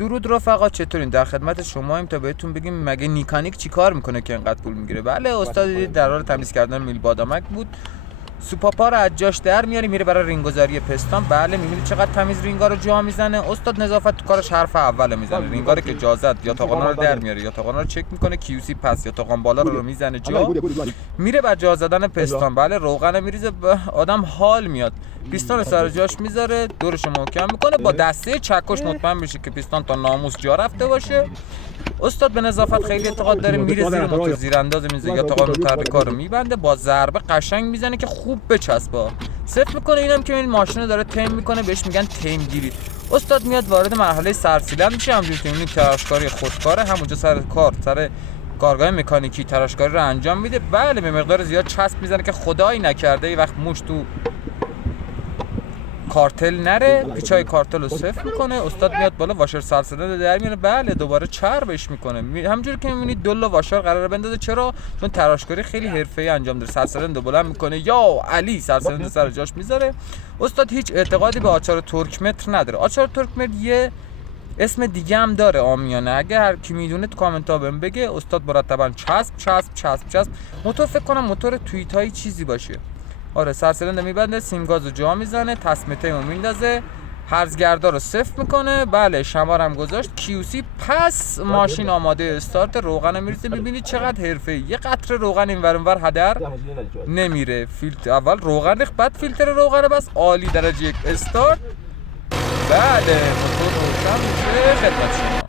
درود رفقا، چطورین؟ در خدمت شماییم تا بهتون بگیم مگه نیکانیک چی کار میکنه که اینقدر پول میگیره. بله استاد در حال تمیز کردن میل بادامک بود، سوپاپا رو از جاش در میاره میره برای رینگ‌گذاری پستان. بله میبینید چقدر تمیز رینگا رو جا میزنه. استاد نظافت تو کارش حرف اول میزنه، رینگا رو که جا زد یا تاقانا رو در میاره یا تاقانا رو چک میکنه، کیوسی پس یا تاقان بالا رو میزنه جا، میره بر جا زدن پستان. بله روغن میریزه، آدم حال میاد. پیستان سر جاش میذاره، دورش محکم میکنه، با دسته چکش مطمئن میشه که پیستان تا ناموس جا رفته باشه. استاد به نظافت خیلی اعتقاد داره، میره زیر موتور زیرانداز میزه یا تاقا محرک رو میبنده، با ضربه قشنگ میزنه که خوب بچسبه، صفر میکنه. اینم که این ماشین داره تیم میکنه، بهش میگن تیم گیری. استاد میاد وارد مرحله سرسیلن میشه، همونجوری که میبینید تراشکاری خودکاره، همونجا سر کار سر کارگاه مکانیکی تراشکاری رو انجام میده. بله به مقدار زیاد چسب میزنه که خدایی نکرده ای وقت موش تو کارتل نره، پیچای کارتل رو صفر میکنه. استاد میاد بالا واشر سرسیلن در میاره، بله دوباره چربش میکنه. همونجوری که میبینید دل واشر قراره بندازه. چرا؟ چون تراشکاری خیلی حرفه‌ای انجام داره. سرسیلن رو بلند میکنه، یا علی سرسیلن سر جاش میذاره. استاد هیچ اعتقادی به آچار ترکمتر نداره. آچار ترکمتر یه اسم دیگه هم داره عامیانه، اگه هر کی میدونه تو کامنت ها بهم بگه. استاد مرتبا چسب موتور، فکر کنم موتور توییتایی چیزی باشه. آره سرسیلندر میبنده، سیم گازو جا میزنه، تسمیتیمو میندازه، هرزگردا رو صفر میکنه. بله شمار هم گذاشت، کیوسی، پس ماشین آماده استارت. روغن میریزه، میبینید چقدر حرفه‌ای، یه قطره روغن اینور اونور هدر نمیره. فیلتر اول روغن ریخت، بعد فیلتر روغن بس، عالی، درجه 1 استارت. بله موتور روشن میشه، خدمت شما.